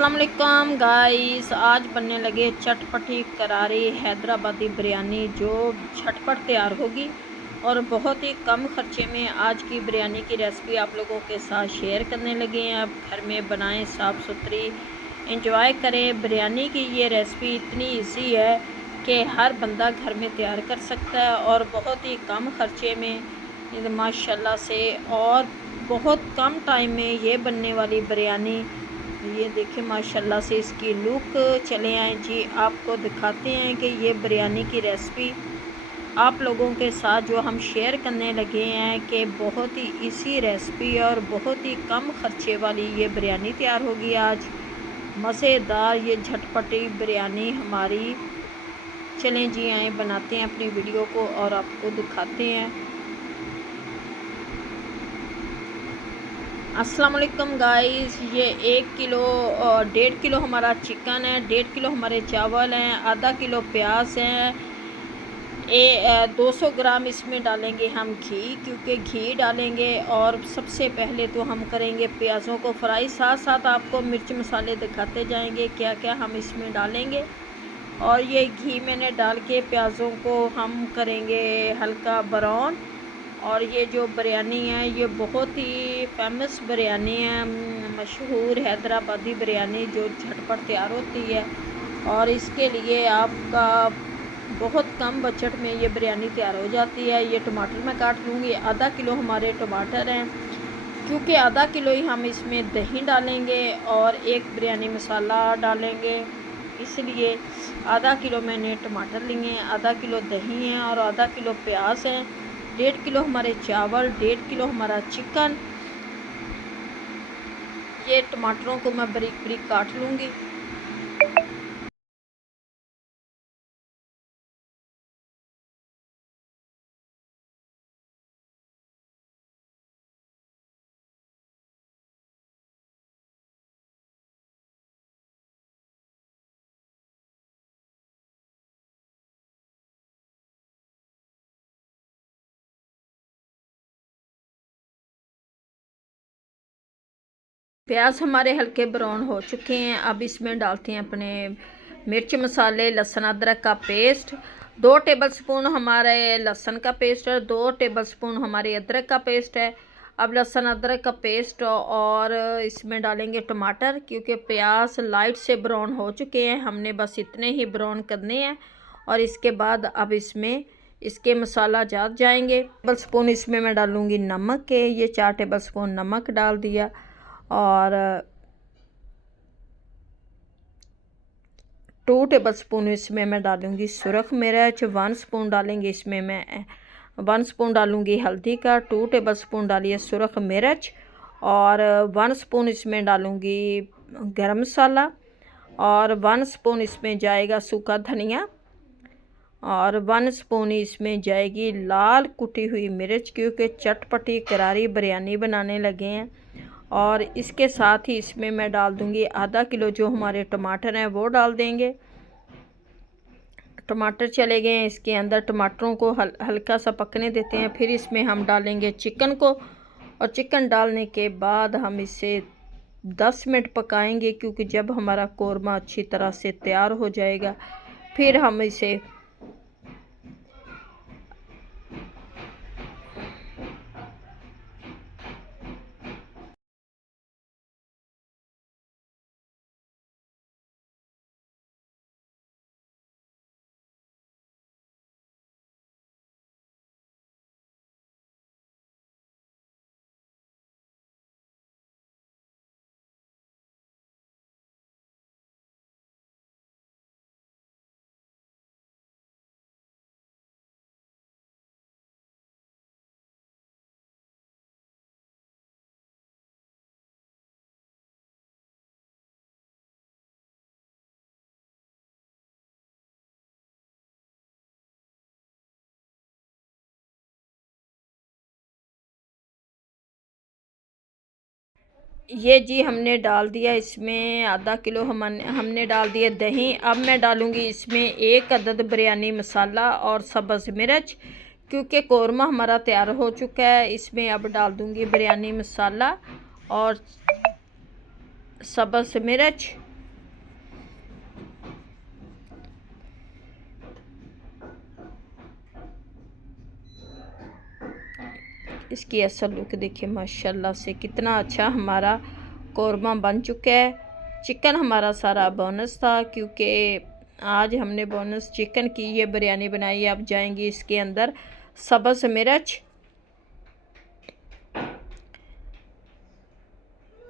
अस्सलामुअलैकुम गाइस, आज बनने लगे चटपटी करारी हैदराबादी बिरयानी जो झटपट तैयार होगी और बहुत ही कम खर्चे में आज की बिरयानी की रेसिपी आप लोगों के साथ शेयर करने लगे हैं। आप घर में बनाएं, साफ़ सुथरी इंजॉय करें। बिरयानी की ये रेसिपी इतनी इजी है कि हर बंदा घर में तैयार कर सकता है और बहुत ही कम खर्चे में माशाल्लाह से और बहुत कम टाइम में ये बनने वाली बिरयानी। ये देखिए माशाल्लाह से इसकी लुक। चले आए जी, आपको दिखाते हैं कि ये बिरयानी की रेसिपी आप लोगों के साथ जो हम शेयर करने लगे हैं कि बहुत ही इसी रेसिपी और बहुत ही कम खर्चे वाली ये बिरयानी तैयार होगी आज। मज़ेदार ये झटपटी बिरयानी हमारी। चलें जी, आए बनाते हैं अपनी वीडियो को और आपको दिखाते हैं। अस्सलाम वालेकुम गाइस, ये 1 किलो 1.5 किलो हमारा चिकन है, 1.5 किलो हमारे चावल हैं, आधा किलो प्याज हैं, 200 ग्राम इसमें डालेंगे हम घी, क्योंकि घी डालेंगे। और सबसे पहले तो हम करेंगे प्याज़ों को फ्राई, साथ साथ आपको मिर्च मसाले दिखाते जाएंगे क्या क्या हम इसमें डालेंगे। और ये घी मैंने डाल के प्याज़ों को हम करेंगे हल्का ब्राउन। और ये जो बिरयानी है ये बहुत ही फेमस बिरयानी है, मशहूर हैदराबादी बिरयानी जो झटपट तैयार होती है। और इसके लिए आपका बहुत कम बजट में ये बिरयानी तैयार हो जाती है। ये टमाटर मैं काट लूँगी, आधा किलो हमारे टमाटर हैं, क्योंकि आधा किलो ही हम इसमें दही डालेंगे और एक बिरयानी मसाला डालेंगे, इसलिए आधा किलो मैंने टमाटर लिए हैं, आधा किलो दही है और आधा किलो प्याज है, 1.5 किलो हमारे चावल, 1.5 किलो हमारा चिकन। ये टमाटरों को मैं बारीक बारीक काट लूँगी। प्याज हमारे हल्के ब्राउन हो चुके हैं। अब इसमें डालते हैं अपने मिर्च मसाले, लहसुन अदरक का पेस्ट, 2 टेबलस्पून हमारे लहसुन का पेस्ट है, 2 टेबलस्पून हमारे अदरक का पेस्ट है। अब लहसुन अदरक का पेस्ट और इसमें डालेंगे टमाटर, क्योंकि प्याज लाइट से ब्राउन हो चुके हैं, हमने बस इतने ही ब्राउन करने हैं। और इसके बाद अब इसमें इसके मसाला जात जाएंगे। टेबलस्पून इसमें मैं डालूँगी नमक के, ये 4 टेबलस्पून नमक डाल दिया। और 2 टेबलस्पून इसमें मैं डालूँगी सुरख मिर्च, 1 स्पून डालेंगे इसमें मैं 1 स्पून डालूँगी हल्दी का, 2 टेबलस्पून डालिए सुरख मिर्च और 1 स्पून इसमें डालूँगी गरम मसाला और 1 स्पून इसमें जाएगा सूखा धनिया और 1 स्पून इसमें जाएगी लाल कुटी हुई मिर्च, क्योंकि चटपटी करारी बिरयानी बनाने लगे हैं। और इसके साथ ही इसमें मैं डाल दूंगी आधा किलो जो हमारे टमाटर हैं वो डाल देंगे। टमाटर चले गए हैं इसके अंदर, टमाटरों को हल्का सा पकने देते हैं, फिर इसमें हम डालेंगे चिकन को। और चिकन डालने के बाद हम इसे 10 मिनट पकाएंगे, क्योंकि जब हमारा कोरमा अच्छी तरह से तैयार हो जाएगा फिर हम इसे ये जी हमने डाल दिया इसमें आधा किलो हमने डाल दिया दही। अब मैं डालूँगी इसमें 1 अदद बिरयानी मसाला और सब्ज़ मिर्च, क्योंकि कौरमा हमारा तैयार हो चुका है। इसमें अब डाल दूँगी बिरयानी मसाला और सब्ज़ मिर्च इसकी असल लुक देखिए माशाल्लाह से कितना अच्छा हमारा कौरमा बन चुका है। चिकन हमारा सारा बोनस था, क्योंकि आज हमने बोनस चिकन की ये बिरयानी बनाई है। अब जाएंगी इसके अंदर सब्ज़ मिर्च।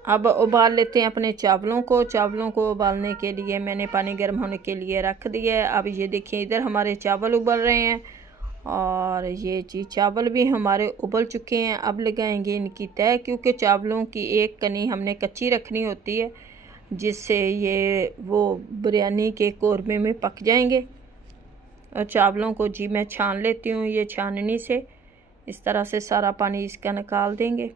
अब उबाल लेते हैं अपने चावलों को। चावलों को उबालने के लिए मैंने पानी गर्म होने के लिए रख दिया है। अब ये देखिए इधर हमारे चावल उबल रहे हैं और ये जी चावल भी हमारे उबल चुके हैं। अब लगाएंगे इनकी तह, क्योंकि चावलों की एक कनी हमने कच्ची रखनी होती है, जिससे ये वो बिरयानी के कौरमे में पक जाएंगे। और चावलों को जी मैं छान लेती हूँ, ये छाननी से इस तरह से सारा पानी इसका निकाल देंगे।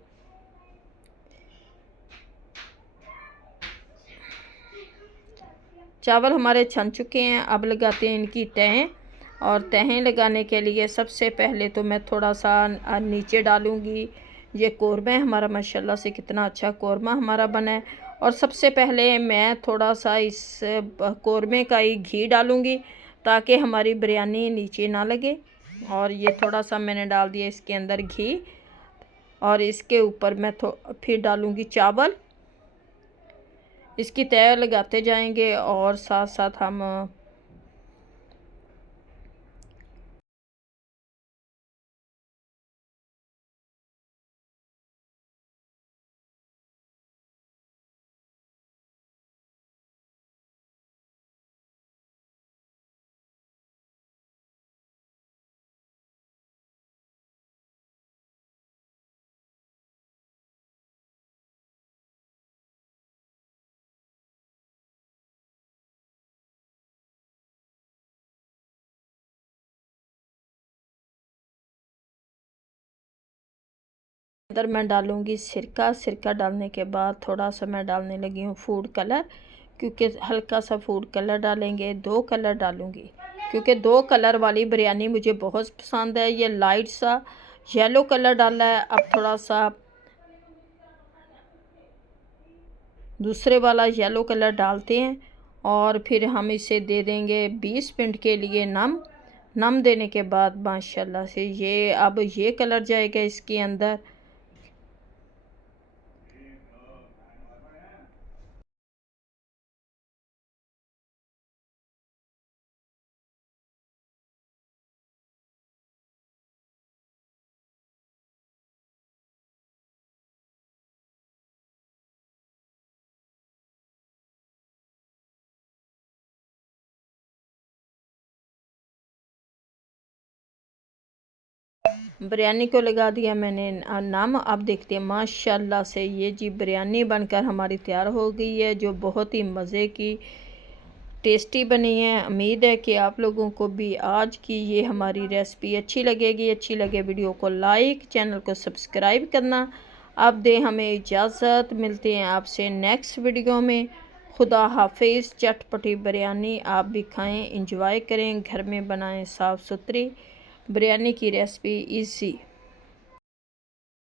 चावल हमारे छन चुके हैं। अब लगाते हैं इनकी तहें। और तहें लगाने के लिए सबसे पहले तो मैं थोड़ा सा नीचे डालूँगी। ये कौरमा है हमारा, माशाल्लाह से कितना अच्छा कौरमा हमारा बना है। और सबसे पहले मैं थोड़ा सा इस कौरमे का ही घी डालूँगी, ताकि हमारी बिरयानी नीचे ना लगे। और ये थोड़ा सा मैंने डाल दिया इसके अंदर घी, और इसके ऊपर मैं फिर डालूँगी चावल। इसकी तय लगाते जाएंगे और साथ साथ हम अंदर मैं डालूँगी सिरका। सिरका डालने के बाद थोड़ा सा मैं डालने लगी हूँ फूड कलर, क्योंकि हल्का सा फूड कलर डालेंगे। 2 कलर डालूँगी, क्योंकि 2 कलर वाली बिरयानी मुझे बहुत पसंद है। ये लाइट सा येलो कलर डाला है। अब थोड़ा सा दूसरे वाला येलो कलर डालते हैं और फिर हम इसे दे देंगे 20 मिनट के लिए नम देने के बाद माशाल्लाह से ये अब ये कलर जाएगा इसके अंदर। बिरयानी को लगा दिया मैंने नम। अब देखते हैं माशाल्लाह से ये जी बिरयानी बनकर हमारी तैयार हो गई है, जो बहुत ही मज़े की टेस्टी बनी है। उम्मीद है कि आप लोगों को भी आज की ये हमारी रेसिपी अच्छी लगेगी। अच्छी लगे वीडियो को लाइक, चैनल को सब्सक्राइब करना। अब दे हमें इजाज़त, मिलते हैं आपसे नेक्स्ट वीडियो में। खुदा हाफिज़। चटपटी बिरयानी आप भी खाएं, इंजॉय करें, घर में बनाएं, साफ़ सुथरी बिरयानी की रेसिपी इजी।